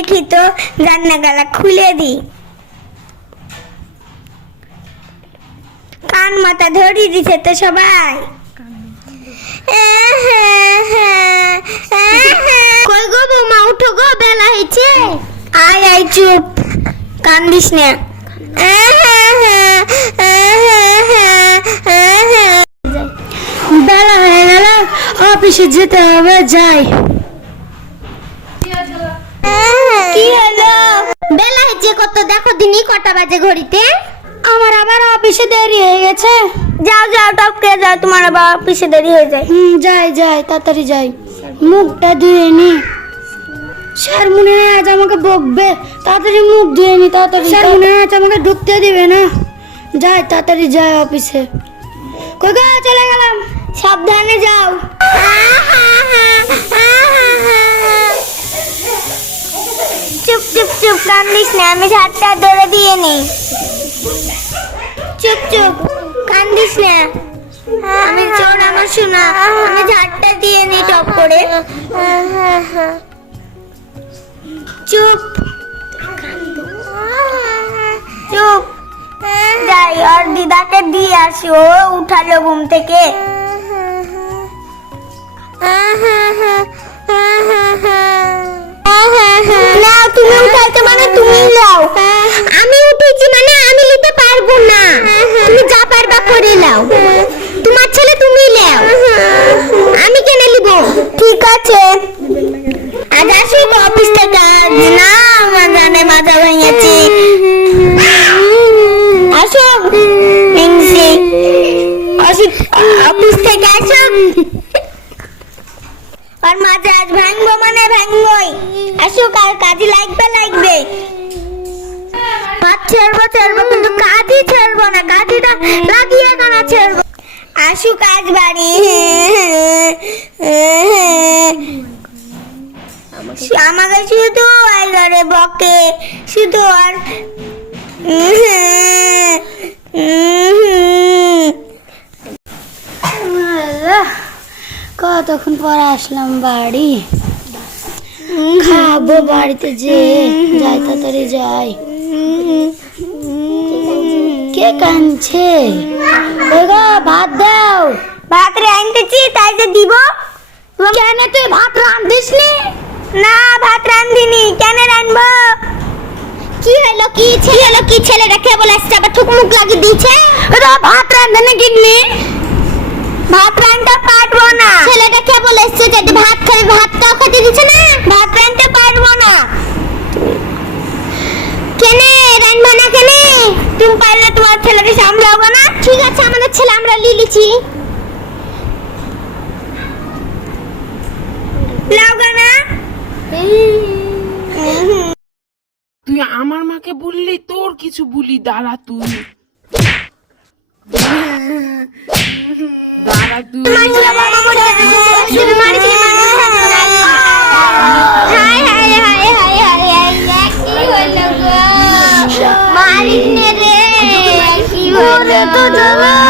দেখি তো জান্নাগালা খুলে দি। কান মাথা ধরিয়ে দিছে তো সবাই। কই গো বৌমা, উঠো গো, বেলা হয়েছে। আয় আয়, চুপ, কান্দিস না। বেলা হয়ে গেল, অফিসে যেতে হবে, যাই। কি হলো? বেলা হয়েছে কত, দেখো দিনই কটা বাজে ঘড়িতে। আমার আবার অফিসে দেরি হয়ে গেছে। যাও যাও, টপকে যাও, তোমার আবার অফিসে দেরি হয়ে যায়। যাই যাই, তাড়াতাড়ি যাই, মুখটা ধুয়ে নি। স্যার মনে হয় আজ আমাকে বকবে, তাড়াতাড়ি মুখ ধুয়ে নি, তাড়াতাড়ি। স্যার মনে হয় আজ আমাকে ঢুকতে দিবে না। যাই, তাড়াতাড়ি যাই অফিসে। কই গো, চলে গেলাম, সাবধানে যাও। চুপ চুপ চুপ, কান্দিস না, আমি ঝাড়টা ধরে দিয়ে নেই। চুপ চুপ, কান্দিস না, আমি চোর, আমার শোনা, আমি ঝাড়টা দিয়ে নি টপ করে। চুপ চুপ, যাই আর দিদাকে দিয়ে আসি, ও উঠালো ঘুম থেকে। না, তুমি উঠাইতে মানে তুমি লাও। আমি উঠেছি মানে আমি নিতে পারবো না, তুমি যা পারবা করে নাও। তোমার ছেলে তুমি নাও, আমি কেন নিব? ঠিক আছে, আজ আসি অফিস থেকে। আজ না, আমার জানে মাথা ভেঙেছি। আসো মিংসি, অফিস থেকে আসো। আর মাঝে আজ ভাঙবো মানে ভাঙবই। আসো, কার কাজে লাগবে লাগবে। ভাত ছেড়বো ছেড়বো, কিন্তু কাজই ছেড়বো না, কাজটা লাগিয়ে কেন ছেড়বো। আসু কাজ বাড়ি, আমাকে শুধু ওই ঘরে বকে, শুধু আর কতক্ষণ পর আসলাম বাড়ি, খাবো বাড়িতে যে, যাই তাড়াতাড়ি যাই। কে কাঁদছে? ভাত দাও। ভাত রাঁধতেছি, তাই যে দিব। কেন তুই ভাত রাঁধিসনি? না, ভাত রাঁধিনি, কেন রাঁধবো? কি হলো, কি ছেলে হলো, কি ছেলেটা কে বলে আসছে, আবার ঠুক মুখ লাগিয়ে দিয়েছে। ভাত রাঁধনে কিনলি, ভাত রাঁধতে পারবো না। ছেলেটা কে বলে এসছে যদি ভাত খাবে, ভাতটাও খেতে দিচ্ছে না। ভাত রাঁধতে পারবো না। কেনে রাঁধবা না কেনে? তুমি পারলে তোমার ছেলেকে সামলাবো না। ঠিক আছে, আমাদের ছেলে আমরা লিলিছি। লাগবে না। তুই আমার মাকে বললি, তোর কিছু বলি, দাঁড়া তুই, দাঁড়া তুই। হায় হায় হায় হায় হায়, কি হলো গো? মারিস নে রে, কি হলো?